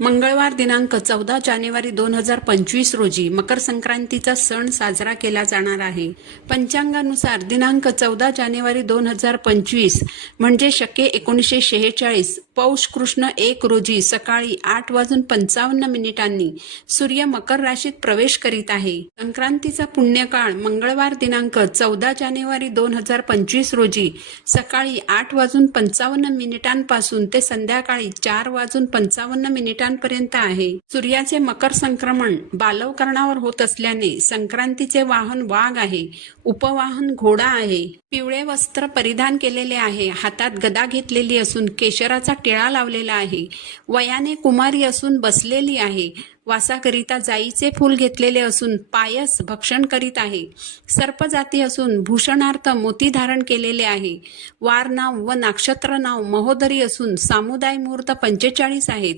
मंगळवार दिनांक 14 जानेवारी 2025 रोजी मकर संक्रांतीचा सण साजरा केला जाणार आहे. पंचांगानुसार दिनांक 14 जानेवारी 2025 म्हणजे शके 1946 पौष कृष्ण 1 रोजी सकाळी 8:55 सूर्य मकर राशीत प्रवेश करीत आहे. संक्रांतीचा पुण्यकाळ मंगळवार दिनांक 14 जानेवारी 2025 रोजी सकाळी 8:55 पासून ते संध्याकाळी 4:55 पर्यंत आहे. सूर्याचे मकर संक्रमण बालवकरणावर होत असल्याने संक्रांतीचे वाहन वाघ आहे. उपवाहन घोडा आहे. पिवळे वस्त्र परिधान केलेले आहे. हातात गदा घेतलेली असून केशराचा टिळा लावलेला आहे. वयाने कुमारी असून बसलेली आहे. वासाकरिता जाईचे फूल घेतलेले असून पायस भक्षण करीत आहे. सर्पजाती असून भूषणार्थ मोती धारण केलेले आहे. वार नाव व नक्षत्र नाव महोदरी असून सामुदाय मुहूर्त 45 आहेत.